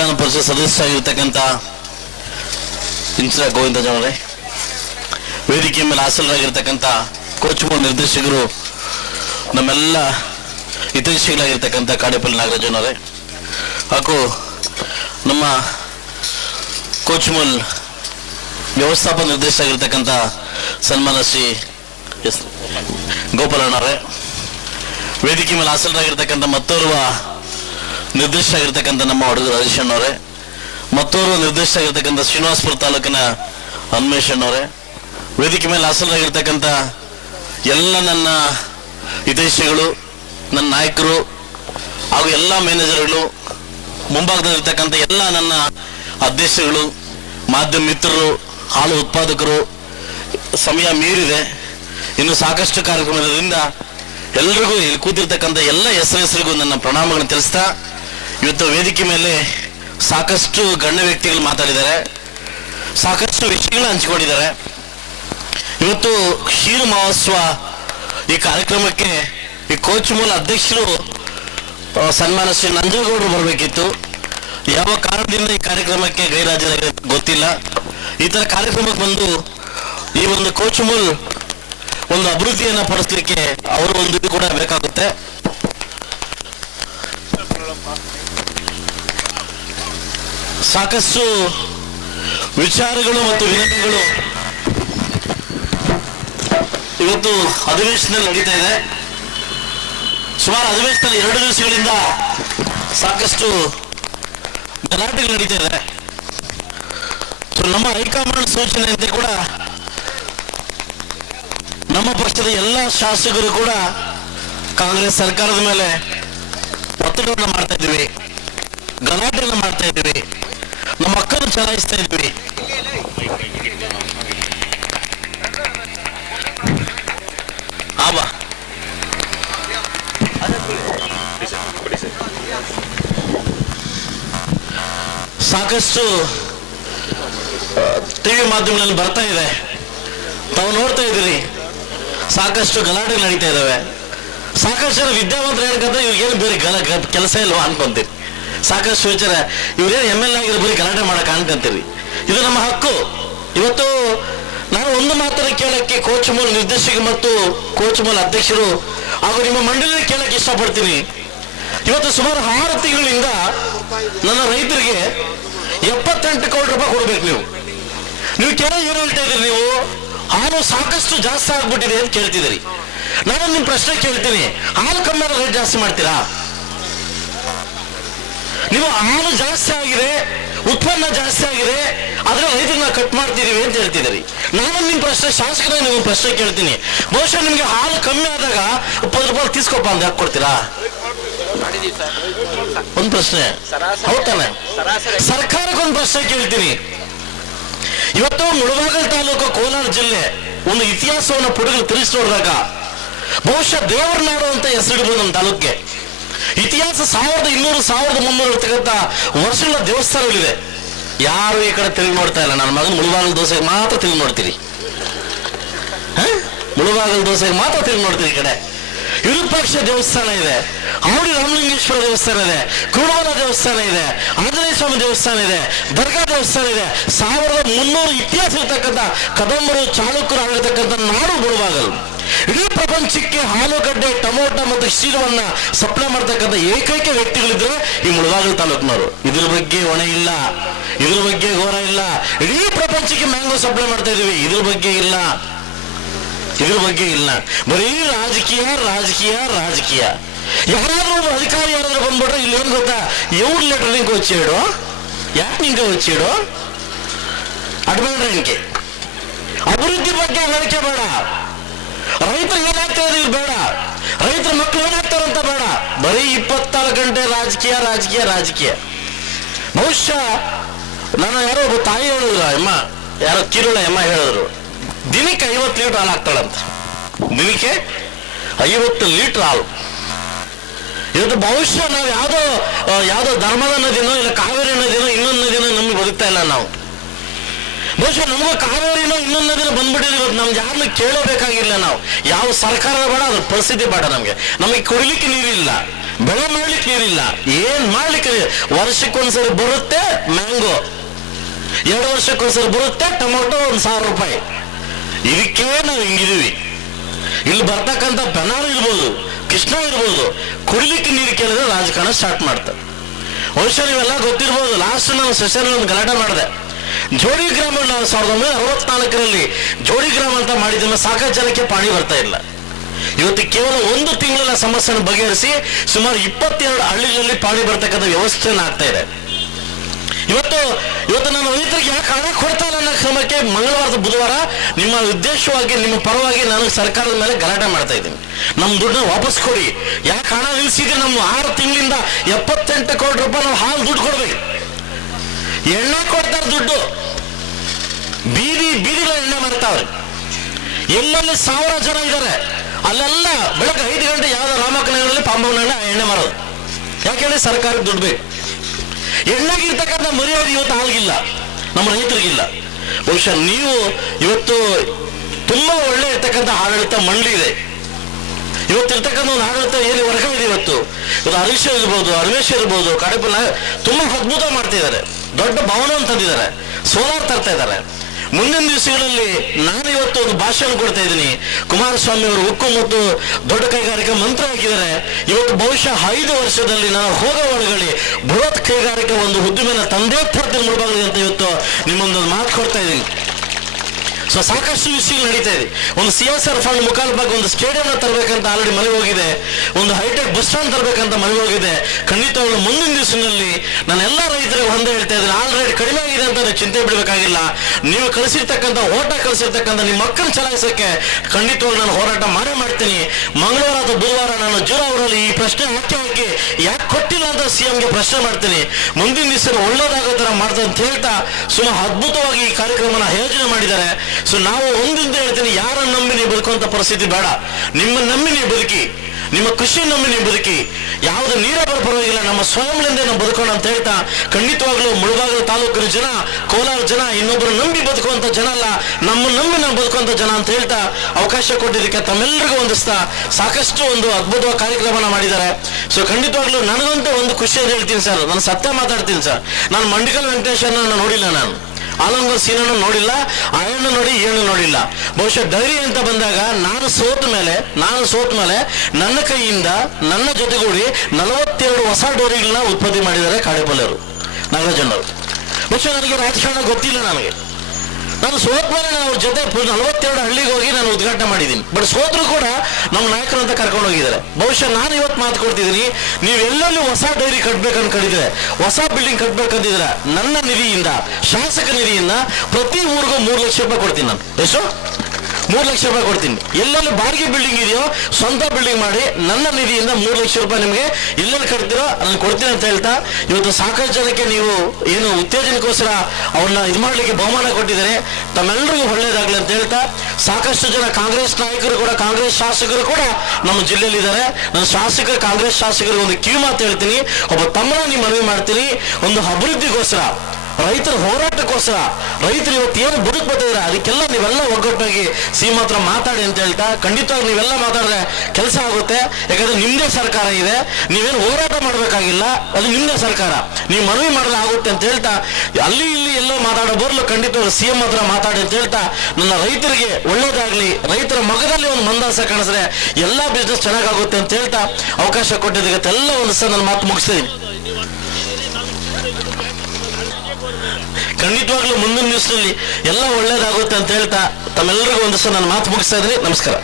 ವಿಧಾನ ಪರಿಷತ್ ಸದಸ್ಯರಾಗಿರ್ತಕ್ಕಂಥ ಗೋವಿಂದ ಜನರೇ ವೇದಿಕೆ ಮೇಲೆ ಹಾಸನರಾಗಿರ್ತಕ್ಕಂಥ ಕೋಚ್ಮೂಲ್ ನಿರ್ದೇಶಕರು, ನಮ್ಮೆಲ್ಲ ಹಿತೈಷಿಗಳಾಗಿರ್ತಕ್ಕಂಥ ಕಾಡೇಪಲ್ಲಿ ನಾಗರಾಜನವರೇ ಹಾಗೂ ನಮ್ಮ ಕೋಚ್ಮೂಲ್ ವ್ಯವಸ್ಥಾಪಕ ನಿರ್ದೇಶಕರಾಗಿರ್ತಕ್ಕಂಥ ಸನ್ಮಾನ ಶ್ರೀ ಎಸ್ ಗೋಪಾಲಣ್ಣವರೇ ವೇದಿಕೆ ಮೇಲೆ ಹಾಸನರಾಗಿರ್ತಕ್ಕಂಥ ಮತ್ತೋರ್ವ ನಿರ್ದೇಶಕರಾಗಿರ್ತಕ್ಕಂಥ ನಮ್ಮ ಹುಡುಗ ಹರೀಶ್ ಅಣ್ಣವರೇ ನಿರ್ದಿಷ್ಟ ನಿರ್ದೇಶಕರಾಗಿರ್ತಕ್ಕಂಥ ಶ್ರೀನಿವಾಸಪುರ ತಾಲೂಕಿನ ಅನ್ಮೇಶ್ ಅಣ್ಣವರೇ, ವೇದಿಕೆ ಮೇಲೆ ಹಾಸನರಾಗಿರ್ತಕ್ಕಂಥ ಎಲ್ಲ ನನ್ನ ಹಿತೈಷಿಗಳು, ನನ್ನ ನಾಯಕರು ಹಾಗೂ ಎಲ್ಲ ಮ್ಯಾನೇಜರ್ಗಳು, ಮುಂಭಾಗದಲ್ಲಿರ್ತಕ್ಕಂಥ ಎಲ್ಲ ನನ್ನ ಅಧ್ಯಕ್ಷಗಳು, ಮಾಧ್ಯಮ ಮಿತ್ರರು, ಹಾಲು ಉತ್ಪಾದಕರು, ಸಮಯ ಮೀರಿದೆ. ಇನ್ನು ಸಾಕಷ್ಟು ಕಾರ್ಯಕ್ರಮದಿಂದ ಎಲ್ರಿಗೂ ಇಲ್ಲಿ ಕೂತಿರ್ತಕ್ಕಂಥ ಎಲ್ಲ ಹೆಸರು ಹೆಸರಿಗೂ ನನ್ನ ಪ್ರಣಾಮಗಳನ್ನು ತಿಳಿಸ್ತಾ ಇವತ್ತು ವೇದಿಕೆ ಮೇಲೆ ಸಾಕಷ್ಟು ಗಣ್ಯ ವ್ಯಕ್ತಿಗಳು ಮಾತಾಡಿದ್ದಾರೆ. ಸಾಕಷ್ಟು ವಿಷಯಗಳನ್ನ ಹಂಚಿಕೊಂಡಿದ್ದಾರೆ. ಇವತ್ತು ಕ್ಷೀರ ಮಹೋತ್ಸವ ಈ ಕಾರ್ಯಕ್ರಮಕ್ಕೆ ಈ ಕೋಚ್ ಮೂಲ ಅಧ್ಯಕ್ಷರು ಸನ್ಮಾನ ಶ್ರೀ ನಂಜೇಗೌಡರು ಬರಬೇಕಿತ್ತು. ಯಾವ ಕಾರಣದಿಂದ ಈ ಕಾರ್ಯಕ್ರಮಕ್ಕೆ ಗೈರಾಜರಾಗ ಗೊತ್ತಿಲ್ಲ. ಈ ಥರ ಕಾರ್ಯಕ್ರಮಕ್ಕೆ ಬಂದು ಈ ಒಂದು ಕೋಚ್ ಮೂಲ್ ಒಂದು ಅಭಿವೃದ್ಧಿಯನ್ನು ಪಡಿಸಲಿಕ್ಕೆ ಅವರು ಒಂದು ಇದು ಕೂಡ ಬೇಕಾಗುತ್ತೆ. ಸಾಕಷ್ಟು ವಿಚಾರಗಳು ಮತ್ತು ವಿನಂತಿಗಳು ಇವತ್ತು ಅಧಿವೇಶನದಲ್ಲಿ ನಡೀತಾ ಇದೆ. ಸುಮಾರು ಅಧಿವೇಶನದಲ್ಲಿ ಎರಡು ದಿವಸಗಳಿಂದ ಸಾಕಷ್ಟು ಗಲಾಟೆಗಳು ನಡೀತಾ ಇದೆ. ನಮ್ಮ ಹೈಕಮಾಂಡ್ ಸೂಚನೆಯಂತೆ ಕೂಡ ನಮ್ಮ ಪಕ್ಷದ ಎಲ್ಲ ಶಾಸಕರು ಕೂಡ ಕಾಂಗ್ರೆಸ್ ಸರ್ಕಾರದ ಮೇಲೆ ಒತ್ತಡವನ್ನು ಮಾಡ್ತಾ ಇದ್ದೀವಿ. ಗಲಾಟೆಯನ್ನು ಮಾಡ್ತಾ ಇದ್ವಿ ನಮ್ಮ ಮಕ್ಕಳು ಚಲಾಯಿಸ್ತಾ ಇದ್ವಿ ಸಾಕಷ್ಟು ಟಿವಿ ಮಾಧ್ಯಮಗಳಲ್ಲಿ ಬರ್ತಾ ಇದೆ. ತಾವು ನೋಡ್ತಾ ಇದ್ದೀರಿ. ಸಾಕಷ್ಟು ಗಲಾಟೆ ನಡೀತಾ ಇದ್ದಾವೆ. ಸಾಕಷ್ಟು ವಿದ್ಯಾವಂತರ ವಿದ್ಯಾವಂತರು ಹೇಳ್ಕಂತ ಇವ್ರಿಗೇನು ಬೇರೆ ಗಲ ಕೆಲಸ ಇಲ್ವಾ ಅನ್ಕೊಂತೀರಿ. ಸಾಕಷ್ಟು ವಿಚಾರ ಇವರೇನು ಎಂ ಎಲ್ ಆಗಿರೋ ಬರೀ ಗಲಾಟೆ ಮಾಡಕ್ಕೆ ಅನ್ಕೊಂತೀರಿ ಇದು ನಮ್ಮ ಹಕ್ಕು. ಇವತ್ತು ನಾನು ಒಂದು ಮಾತ್ರ ಕೇಳಕ್ಕೆ ಕೋಚ್ ಮೂಲ ನಿರ್ದೇಶಕ ಮತ್ತು ಕೋಚ್ ಮೂಲ ಅಧ್ಯಕ್ಷರು ಹಾಗೂ ನಿಮ್ಮ ಮಂಡಳಿ ಕೇಳಕ್ಕೆ ಇಷ್ಟಪಡ್ತೀನಿ. ಇವತ್ತು ಸುಮಾರು ಆರು ತಿಂಗಳಿಂದ ನನ್ನ ರೈತರಿಗೆ ಎಪ್ಪತ್ತೆಂಟು ಕೋಟಿ ರೂಪಾಯಿ ಕೊಡ್ಬೇಕು ನೀವು. ನೀವು ಕೇಳ ಏನು ಹೇಳ್ತಾ ಇದ್ದೀರಿ ನೀವು? ಹಾಲು ಸಾಕಷ್ಟು ಜಾಸ್ತಿ ಆಗ್ಬಿಟ್ಟಿದೆ ಅಂತ ಕೇಳ್ತಿದ್ದೀರಿ. ನಾನು ನಿಮ್ಮ ಪ್ರಶ್ನೆ ಕೇಳ್ತೀನಿ. ಹಾಲು ಕಮ್ಮಿ ರೇಟ್ ಜಾಸ್ತಿ ಮಾಡ್ತೀರಾ? ನೀವು ಹಾಲು ಜಾಸ್ತಿ ಆಗಿದೆ, ಉತ್ಪನ್ನ ಜಾಸ್ತಿ ಆಗಿದೆ, ಆದ್ರೆ ರೈತರನ್ನ ಕಟ್ ಮಾಡ್ತಿದೀವಿ ಅಂತ ಹೇಳ್ತಿದ್ದೀರಿ. ನಾನು ನಿಮ್ಮ ಪ್ರಶ್ನೆ ಶಾಸಕರಾಗಿ ನಿಮ್ಮ ಪ್ರಶ್ನೆ ಕೇಳ್ತೀನಿ. ಬಹುಶಃ ನಿಮ್ಗೆ ಹಾಲು ಕಮ್ಮಿ ಆದಾಗ ಇಪ್ಪತ್ತು ರೂಪಾಯಿ ತೀಸ್ಕೊಪ್ಪ ಅಂತ ಯಾಕೆ ಕೊಡ್ತೀರಾ? ಒಂದು ಪ್ರಶ್ನೆ. ಹೌದಾನೆ ಸರ್ಕಾರಕ್ಕೊಂದು ಪ್ರಶ್ನೆ ಕೇಳ್ತೀನಿ. ಇವತ್ತು ಮುಳುಬಾಗಲ್ ತಾಲೂಕು ಕೋಲಾರ ಜಿಲ್ಲೆ ಒಂದು ಇತಿಹಾಸವನ್ನು ಪುಡುಗಲು ತಿಳಿಸಿ ನೋಡಿದಾಗ ಬಹುಶಃ ದೇವರ ನಾಡು ಅಂತ ಹೆಸರಿಡ್ಬೋದು ನಮ್ಮ ತಾಲೂಕಿಗೆ. ಇತಿಹಾಸ ಸಾವಿರದ ಇನ್ನೂರು, ಸಾವಿರದ ಮುನ್ನೂರು ಇರ್ತಕ್ಕಂಥ ವರ್ಷಗಳ ದೇವಸ್ಥಾನಗಳಿದೆ ಯಾರು ಈ ಕಡೆ ತಿರುಗಿ ನೋಡ್ತಾ ಇಲ್ಲ. ನನ್ನ ಮಗನ ಮುಳುಬಾಗಲ ದೋಸೆಗೆ ಮಾತ್ರ ತಿರುಗಿ ನೋಡ್ತೀರಿ? ಮುಳುಬಾಗಲ್ ದೋಸೆಗೆ ಮಾತ್ರ ತಿರುಗಿ ನೋಡ್ತೀರಿ ಈ ಕಡೆ. ವಿರೂಪಾಕ್ಷ ದೇವಸ್ಥಾನ ಇದೆ. ಆವಡಿ ರಾಮಲಿಂಗೇಶ್ವರ ದೇವಸ್ಥಾನ ಇದೆ. ಕುರುಬನ ದೇವಸ್ಥಾನ ಇದೆ. ಆಂಜನೇಯ ಸ್ವಾಮಿ ದೇವಸ್ಥಾನ ಇದೆ. ದರ್ಗಾ ದೇವಸ್ಥಾನ ಇದೆ. ಸಾವಿರದ ಮುನ್ನೂರು ಇತಿಹಾಸ ಇರತಕ್ಕಂಥ ಕದಂಬರು ಚಾಲುಕ್ಯರು ಆಗಿರತಕ್ಕಂಥ ನಾಡು ಗುರುವಾಗಲು ಇಡೀ ಪ್ರಪಂಚಕ್ಕೆ ಆಲೂಗಡ್ಡೆ ಟೊಮೊಟೊ ಮತ್ತು ಶೀರವನ್ನ ಸಪ್ಲೈ ಮಾಡ್ತಕ್ಕಂಥ ಏಕೈಕ ವ್ಯಕ್ತಿಗಳಿದ್ರೆ ಈ ಮುಳಬಾಗಲ್ ತಾಲೂಕಿನವರು. ಇದ್ರ ಬಗ್ಗೆ ಹೊಣೆ ಇಲ್ಲ. ಇದ್ರ ಬಗ್ಗೆ ಘೋರ ಇಲ್ಲ. ಇಡೀ ಪ್ರಪಂಚಕ್ಕೆ ಮ್ಯಾಂಗೋ ಸಪ್ಲೈ ಮಾಡ್ತಾ ಇದೀವಿ ಇದ್ರ ಬಗ್ಗೆ ಇಲ್ಲ. ಇದ್ರ ಬಗ್ಗೆ ಇಲ್ಲ. ಬರೀ ರಾಜಕೀಯ ರಾಜಕೀಯ ರಾಜಕೀಯ. ಯಾರಾದ್ರೂ ಒಬ್ಬ ಅಧಿಕಾರಿ ಯಾರಾದ್ರೂ ಬಂದ್ಬಿಟ್ರೆ ಇಲ್ಲಿ ಏನ್ ಗೊತ್ತಾ? ಇವ್ರ ಲೆಟರ್ ನಿಂಗೆ ಹೊಚ್ಚಿಡು ಯಾಕೆ ನಿಂಗೆ ಹೊಚ್ಚಿಡು ಅಡ್ಬೇಡ್ರಿ ನಿನಗೆ ಅಭಿವೃದ್ಧಿ ಬಗ್ಗೆ ಹೇಳಿಕೆ ಬೇಡ. ರೈತರು ಏನಾಗ್ತಾ ಇದ್ರು ಬೇಡ. ರೈತರ ಮಕ್ಕಳು ಏನಾಗ್ತಾರಂತ ಬೇಡ. ಬರೀ ಇಪ್ಪತ್ತಾರು ಗಂಟೆ ರಾಜಕೀಯ ರಾಜಕೀಯ ರಾಜಕೀಯ. ಬಹುಶಃ ನಾನು ಯಾರೋ ಒಬ್ಬ ತಾಯಿ ಹೇಳಿದ್ರು, ಅಮ್ಮ. ಯಾರೋ ಕಿರುಳ ಅಮ್ಮ ಹೇಳಿದ್ರು. ದಿನಕ್ಕೆ ಐವತ್ತು ಲೀಟರ್ ಹಾಲು ಹಾಕ್ತಾಳಂತ. ದಿನಕ್ಕೆ ಐವತ್ತು ಲೀಟರ್ ಹಾಲು. ಇವತ್ತು ಬಹುಶಃ ನಾವು ಯಾವುದೋ ಯಾವುದೋ ಧರ್ಮದ ನದಿನೋ ಇಲ್ಲ ಕಾವೇರಿ ನದಿನೋ ಇನ್ನೊಂದು ನದಿನೋ ನಮ್ಗೆ ಬದುಕ್ತಾ ಇಲ್ಲ ನಾವು. ಬಹುಶಃ ನಮಗೂ ಕಾವೇರಿನೋ ಇನ್ನೊಂದು ನದಿನೋ ಬಂದ್ಬಿಟ್ಟಿದೆ ಇವತ್ತು. ನಮ್ಗೆ ಯಾರನ್ನು ಕೇಳಬೇಕಾಗಿಲ್ಲ ನಾವು. ಯಾವ ಸರ್ಕಾರ ಬೇಡ ಅದ್ರ ಪರಿಸ್ಥಿತಿ ಬೇಡ ನಮಗೆ. ನಮಗೆ ಕುಡಿಲಿಕ್ಕೆ ನೀರಿಲ್ಲ, ಬೆಳೆ ಮಾಡ್ಲಿಕ್ಕೆ ನೀರಿಲ್ಲ. ಏನ್ ಮಾಡ್ಲಿಕ್ಕೆ ವರ್ಷಕ್ಕೊಂದ್ಸರಿ ಬರುತ್ತೆ ಮ್ಯಾಂಗೋ. ಎರಡು ವರ್ಷಕ್ಕೊಂದ್ಸರಿ ಬರುತ್ತೆ ಟೊಮೊಟೊ, ಒಂದು ಸಾವಿರ ರೂಪಾಯಿ. ಇದಕ್ಕೆ ನಾವು ಹಿಂಗಿದೀವಿ ಇಲ್ಲಿ ಬರ್ತಕ್ಕಂಥ ಬೆನಾರ್ ಇರ್ಬೋದು, ಕೃಷ್ಣ ಇರ್ಬೋದು, ಕುಡಿಲಿಕ್ಕೆ ನೀರು ಕೇಳಿದ್ರೆ ರಾಜಕಾರಣ ಸ್ಟಾರ್ಟ್ ಮಾಡ್ತಾರೆ. ಬಹುಶಃ ಇವೆಲ್ಲ ಗೊತ್ತಿರ್ಬೋದು. ಲಾಸ್ಟ್ ನಾನು ಸೆಷನ್ ಒಂದು ಗಲಾಟೆ ಮಾಡಿದೆ. ಜೋಡಿ ಗ್ರಾಮ ಸಾವಿರದ ಒಂಬೈನೂರ ಅರವತ್ನಾಲ್ಕರಲ್ಲಿ ಜೋಡಿ ಗ್ರಾಮ ಅಂತ ಮಾಡಿದ್ರಿಂದ ಸಾಕಷ್ಟು ಜನಕ್ಕೆ ಪಾಣಿ ಬರ್ತಾ ಇಲ್ಲ. ಇವತ್ತು ಕೇವಲ ಒಂದು ತಿಂಗಳ ಸಮಸ್ಯೆಯನ್ನು ಬಗೆಹರಿಸಿ ಸುಮಾರು ಇಪ್ಪತ್ತೆರಡು ಹಳ್ಳಿಗಳಲ್ಲಿ ಪಾಣಿ ಬರ್ತಕ್ಕಂಥ ವ್ಯವಸ್ಥೆಯನ್ನು ಆಗ್ತಾ ಇದೆ. ಇವತ್ತು ಇವತ್ತು ನಾನು ರೈತರಿಗೆ ಯಾಕೆ ಹಣ ಕೊಡ್ತಾ ಇಲ್ಲ ಅನ್ನೋ ಕ್ರಮಕ್ಕೆ ಮಂಗಳವಾರದ ಬುಧವಾರ ನಿಮ್ಮ ಉದ್ದೇಶವಾಗಿ, ನಿಮ್ಮ ಪರವಾಗಿ ನಾನು ಸರ್ಕಾರದ ಮೇಲೆ ಗಲಾಟೆ ಮಾಡ್ತಾ ಇದ್ದೀನಿ. ನಮ್ಮ ದುಡ್ಡನ್ನ ವಾಪಸ್ ಕೊಡಿ. ಯಾಕೆ ಹಣ ನಿಲ್ಲಿಸಿದ್ರೆ ನಮ್ಮ ಆರು ತಿಂಗಳಿಂದ ಎಪ್ಪತ್ತೆಂಟು ಕೋಟಿ ರೂಪಾಯಿ ನಾವು ಹಾಲು ದುಡ್ಡು ಕೊಡ್ಬೇಕು. ಎಣ್ಣೆ ಕೊಡ್ತಾರೆ ದುಡ್ಡು. ಬೀದಿ, ಬೀದಿಗಳ ಎಣ್ಣೆ ಮಾಡ್ತಾವ್ರೆ ಎಲ್ಲೆಲ್ಲಿ ಸಾವಿರ ಜನ ಇದ್ದಾರೆ ಅಲ್ಲೆಲ್ಲ ಬೆಳಗ್ಗೆ ಐದು ಗಂಟೆ ಯಾವ್ದೋ ರಾಮಕನಗರಲ್ಲಿ ಪಾಂಬವನ ಎಣ್ಣೆ ಮಾಡೋದು ಯಾಕೆ ಹೇಳಿ ಸರ್ಕಾರಕ್ಕೆ ದುಡ್ಡು ಬೇಕು? ಎಣ್ಣೆಗಿರ್ತಕ್ಕಂಥ ಮರ್ಯಾದೆ ಇವತ್ತು ಆಗಿಲ್ಲ ನಮ್ಮ ರೈತರಿಗಿಲ್ಲ. ಬಹುಶಃ ನೀವು ಇವತ್ತು ತುಂಬಾ ಒಳ್ಳೆ ಇರ್ತಕ್ಕಂಥ ಆಡಳಿತ ಮಂಡಳಿ ಇದೆ. ಇವತ್ತಿರ್ತಕ್ಕಂಥ ಒಂದು ಆಡಳಿತ ಏನು ವರ್ಗ ಇದೆ ಇವತ್ತು. ಇವತ್ತು ಹರೀಶ್ ಇರ್ಬೋದು ಹರಮೇಶ್ ಇರ್ಬೋದು ಕಡಪನ ತುಂಬಾ ಅದ್ಭುತ ಮಾಡ್ತಿದ್ದಾರೆ. ದೊಡ್ಡ ಭವನವನ್ನು ತಂದಿದ್ದಾರೆ. ಸೋಲಾರ್ ತರ್ತಾ ಇದ್ದಾರೆ. ಮುಂದಿನ ದಿವಸಗಳಲ್ಲಿ ನಾನು ಇವತ್ತು ಒಂದು ಭಾಷಣ ಕೊಡ್ತಾ ಇದ್ದೀನಿ. ಕುಮಾರಸ್ವಾಮಿ ಅವರು ಉಕ್ಕು ಮತ್ತು ದೊಡ್ಡ ಕೈಗಾರಿಕಾ ಮಂತ್ರ ಹಾಕಿದ್ದಾರೆ ಇವತ್ತು ಬಹುಶಃ ಐದು ವರ್ಷದಲ್ಲಿ ನಾನು ಹೋಗೋ ಒಳಗಡೆ ಬೃಹತ್ ಕೈಗಾರಿಕಾ ಒಂದು ಉದ್ಯಮನ ತಂದೆ ಮುಳುಬಾಗಲಿ ಅಂತ ಇವತ್ತು ನಿಮ್ಮೊಂದು ಮಾತು ಕೊಡ್ತಾ ಇದ್ದೀನಿ. ಸೊ ಸಾಕಷ್ಟು ವಿಷಯಗಳು ನಡೀತಾ ಇದೆ. ಒಂದು ಸಿ ಎಸ್ ಆರ್ ಫಂಡ್ ಮುಖಾಂತರ ಒಂದು ಸ್ಟೇಡಿಯಂ ತರಬೇಕಂತ ಆಲ್ರೆಡಿ ಮನವಿ ಹೋಗಿದೆ. ಒಂದು ಹೈಟೆಕ್ ಬಸ್ ಸ್ಟ್ಯಾಂಡ್ ತರಬೇಕಂತ ಮನೆ ಹೋಗಿದೆ. ಖಂಡಿತವಾಗ್ಲೂ ಮುಂದಿನ ದಿವಸದಲ್ಲಿ ನಾನು ಎಲ್ಲ ರೈತರಿಗೆ ಒಂದೇ ಹೇಳ್ತಾ ಇದ್ದೀನಿ. ಆಲ್ರೆಡಿ ಕಡಿಮೆ ಆಗಿದೆ ಅಂತ ನಾನು ಚಿಂತೆ ಬಿಡಬೇಕಾಗಿಲ್ಲ ನೀವು ಕಳಿಸಿರ್ತಕ್ಕಂಥ ಓಟ, ಕಳಿಸಿರ್ತಕ್ಕಂಥ ನಿಮ್ಮ ಮಕ್ಕಳನ್ನ ಚಲಾಯಿಸೋಕ್ಕೆ ಖಂಡಿತವಾಗ್ಲೂ ನಾನು ಹೋರಾಟ ಮಾಡೇ ಮಾಡ್ತೀನಿ. ಮಂಗಳವಾರ ಅಥವಾ ಬುಧವಾರ ನಾನು ಜೂರ ಅವರಲ್ಲಿ ಈ ಪ್ರಶ್ನೆ ಹಾಕಿ ಹಾಕಿ ಯಾಕೆ ಕೊಟ್ಟಿಲ್ಲ ಅಂತ ಸಿ ಎಂಗೆ ಪ್ರಶ್ನೆ ಮಾಡ್ತೀನಿ. ಮುಂದಿನ ದಿವಸ ಒಳ್ಳೇದಾಗೋ ಥರ ಮಾಡ್ತಾ ಅಂತ ಹೇಳ್ತಾ ಸುಮಾರು ಅದ್ಭುತವಾಗಿ ಈ ಕಾರ್ಯಕ್ರಮನ ಆಯೋಜನೆ ಮಾಡಿದ್ದಾರೆ. ಸೊ ನಾವು ಒಂದಿಂದ ಹೇಳ್ತೀನಿ ಯಾರನ್ನ ನಂಬಿ ನೀವು ಬದುಕುವಂತ ಪರಿಸ್ಥಿತಿ ಬೇಡ. ನಿಮ್ಮ ನಂಬಿ ನೀವು ಬದುಕಿ, ನಿಮ್ಮ ಕೃಷಿ ನಂಬಿ ನೀವು ಬದುಕಿ, ಯಾವ್ದು ನೀರಾವರಿ ಪರವಾಗಿಲ್ಲ, ನಮ್ಮ ಸ್ವಯಂಲಿಂದ ನಾವು ಬದುಕೋಣ ಅಂತ ಹೇಳ್ತಾ, ಖಂಡಿತವಾಗ್ಲೂ ಮುಳಬಾಗಿಲು ತಾಲೂಕಿನ ಜನ, ಕೋಲಾರ ಜನ ಇನ್ನೊಬ್ಬರು ನಂಬಿ ಬದುಕುವಂತ ಜನ ಅಲ್ಲ, ನಮ್ಮ ನಂಬಿ ನಾವು ಬದುಕುವಂತ ಜನ ಅಂತ ಹೇಳ್ತಾ ಅವಕಾಶ ಕೊಟ್ಟಿದ್ದಕ್ಕೆ ತಮ್ಮೆಲ್ಲರಿಗೂ ಒಂದಿಸ್ತಾ ಸಾಕಷ್ಟು ಒಂದು ಅದ್ಭುತವಾದ ಕಾರ್ಯಕ್ರಮನ ಮಾಡಿದ್ದಾರೆ. ಸೊ ಖಂಡಿತವಾಗ್ಲೂ ನನಗಂತೂ ಒಂದು ಖುಷಿಯನ್ನು ಹೇಳ್ತೀನಿ ಸರ್. ನಾನು ಸತ್ಯ ಮಾತಾಡ್ತೀನಿ ಸರ್. ನಾನು ಮಂಡಿಕಲ್ ವೆಂಕಟೇಶ್ವರನ ನೋಡಿಲ್ಲ ನಾನು. ಆಲಂಗೂರ್ ಸೀನನ್ನು ನೋಡಿಲ್ಲ ಅಯ್ಯಣ್ಣ ನೋಡಿ ಏನು ನೋಡಿಲ್ಲ. ಬಹುಶಃ ಡೈರಿ ಅಂತ ಬಂದಾಗ ನಾನು ಸೋತ ಮೇಲೆ, ನಾನು ಸೋತ ಮೇಲೆ ನನ್ನ ಕೈಯಿಂದ ನನ್ನ ಜೊತೆಗೂಡಿ ನಲವತ್ತೆರಡು ಹೊಸ ಡೋರಿಗಳನ್ನ ಉತ್ಪತ್ತಿ ಮಾಡಿದ್ದಾರೆ ಕಾಡೆಪಲ್ಲರು ನಾಗರಾಜಣ್ಣವರು. ಬಹುಶಃ ನನಗೆ ರಾಜಕಾರಣ ಗೊತ್ತಿಲ್ಲ ನನಗೆ ನಾನು ಸೋತ ಮೇಲೆ ನಾನು ಅವ್ರ ಜೊತೆ ನಲವತ್ತೆರಡು ಹಳ್ಳಿಗೆ ಹೋಗಿ ನಾನು ಉದ್ಘಾಟನೆ ಮಾಡಿದ್ದೀನಿ. ಬಟ್ ಸೋತರು ಕೂಡ ನಮ್ಮ ನಾಯಕರು ಅಂತ ಕರ್ಕೊಂಡು ಹೋಗಿದ್ದಾರೆ. ಬಹುಶಃ ನಾನು ಇವತ್ತು ಮಾತು ಕೊಡ್ತಿದ್ದೀನಿ, ನೀವೆಲ್ಲರೂ ಹೊಸ ಡೈರಿ ಕಟ್ಬೇಕು ಅನ್ಕೊಂಡಿದ್ರೆ ಹೊಸ ಬಿಲ್ಡಿಂಗ್ ಕಟ್ಬೇಕಂತಿದ್ರೆ ನನ್ನ ನಿಧಿಯಿಂದ, ಶಾಸಕ ನಿಧಿಯಿಂದ ಪ್ರತಿ ಊರಿಗೂ ಮೂರು ಲಕ್ಷ ರೂಪಾಯಿ ಕೊಡ್ತೀನಿ ನಾನು. ಎಷ್ಟು? ಮೂರು ಲಕ್ಷ ರೂಪಾಯಿ ಕೊಡ್ತೀನಿ. ಎಲ್ಲೆಲ್ಲಿ ಬಾಡಿಗೆ ಬಿಲ್ಡಿಂಗ್ ಇದೆಯೋ ಸ್ವಂತ ಬಿಲ್ಡಿಂಗ್ ಮಾಡಿ ನನ್ನ ನಿಧಿಯಿಂದ ಮೂರು ಲಕ್ಷ ರೂಪಾಯಿ ನಿಮಗೆ ಎಲ್ಲೆಲ್ಲಿ ಕಟ್ತೀರೋ ನಾನು ಕೊಡ್ತೀನಿ ಅಂತ ಹೇಳ್ತಾ, ಇವತ್ತು ಸಾಕಷ್ಟು ಜನಕ್ಕೆ ನೀವು ಏನು ಉತ್ತೇಜನಕ್ಕೋಸ್ಕರ ಅವ್ರನ್ನ ಇದು ಮಾಡಲಿಕ್ಕೆ ಬಹುಮಾನ ಕೊಟ್ಟಿದ್ದಾರೆ. ತಮ್ಮೆಲ್ಲರಿಗೂ ಒಳ್ಳೇದಾಗಲಿ ಅಂತ ಹೇಳ್ತಾ, ಸಾಕಷ್ಟು ಜನ ಕಾಂಗ್ರೆಸ್ ನಾಯಕರು ಕೂಡ, ಕಾಂಗ್ರೆಸ್ ಶಾಸಕರು ಕೂಡ ನಮ್ಮ ಜಿಲ್ಲೆಯಲ್ಲಿ ಇದ್ದಾರೆ ನಾನು ಶಾಸಕರು ಕಾಂಗ್ರೆಸ್ ಶಾಸಕರಿಗೆ ಒಂದು ಕಿವಿ ಮಾತು ಹೇಳ್ತೀನಿ. ಒಬ್ಬ ತಮ್ಮನ ನೀವು ಮನವಿ ಮಾಡ್ತೀನಿ. ಒಂದು ಅಭಿವೃದ್ಧಿಗೋಸ್ಕರ ರೈತರ ಹೋರಾಟಕ್ಕೋಸ್ಕರ ರೈತರು ಇವತ್ತು ಏನು ಬದುಕು ಬರ್ತಿದ್ದಾರೆ? ಅದಕ್ಕೆಲ್ಲ ನೀವೆಲ್ಲ ಒಗ್ಗಟ್ಟಾಗಿ ಹತ್ರ ಮಾತಾಡಿ ಅಂತ ಹೇಳ್ತಾ ಖಂಡಿತವಾಗಿ ನೀವೆಲ್ಲ ಮಾತಾಡಿದ್ರೆ ಕೆಲಸ ಆಗುತ್ತೆ. ಯಾಕಂದ್ರೆ ನಿಮ್ಮದೇ ಸರ್ಕಾರ ಇದೆ. ನೀವೇನು ಹೋರಾಟ ಮಾಡಬೇಕಾಗಿಲ್ಲ. ಅದು ನಿಮ್ಮದೇ ಸರ್ಕಾರ. ನೀವು ಮನವಿ ಮಾಡಲು ಆಗುತ್ತೆ ಅಂತ ಹೇಳ್ತಾ, ಅಲ್ಲಿ ಇಲ್ಲಿ ಎಲ್ಲೋ ಮಾತಾಡೋ ಬರಲು ಖಂಡಿತವಾಗಿ ಸಿಎಂ ಹತ್ರ ಮಾತಾಡಿ ಅಂತ ಹೇಳ್ತಾ, ನನ್ನ ರೈತರಿಗೆ ಒಳ್ಳೇದಾಗಲಿ. ರೈತರ ಮಗದಲ್ಲಿ ಒಂದು ಮಂದಾಸ ಕಾಣಿಸಿದ್ರೆ ಎಲ್ಲ ಬಿಸ್ನೆಸ್ ಚೆನ್ನಾಗಾಗುತ್ತೆ ಅಂತ ಹೇಳ್ತಾ ಅವಕಾಶ ಕೊಟ್ಟಿದ್ದಕ್ಕೆ ಎಲ್ಲ ಒಂದು ಸಹ ನನ್ನ ಮಾತು ಮುಗಿಸ್ತೀನಿ. ಖಂಡಿತವಾಗ್ಲೂ ಮುಂದಿನ ದಿವಸದಲ್ಲಿ ಎಲ್ಲ ಒಳ್ಳೇದಾಗುತ್ತೆ ಅಂತ ಹೇಳ್ತಾ ತಮ್ಮೆಲ್ಲರಿಗೂ ಒಂದು ಸಹ ನಾನು ಮಾತು ಮುಗಿಸ್ತಾ ಇದ್ರಿ ನಮಸ್ಕಾರ.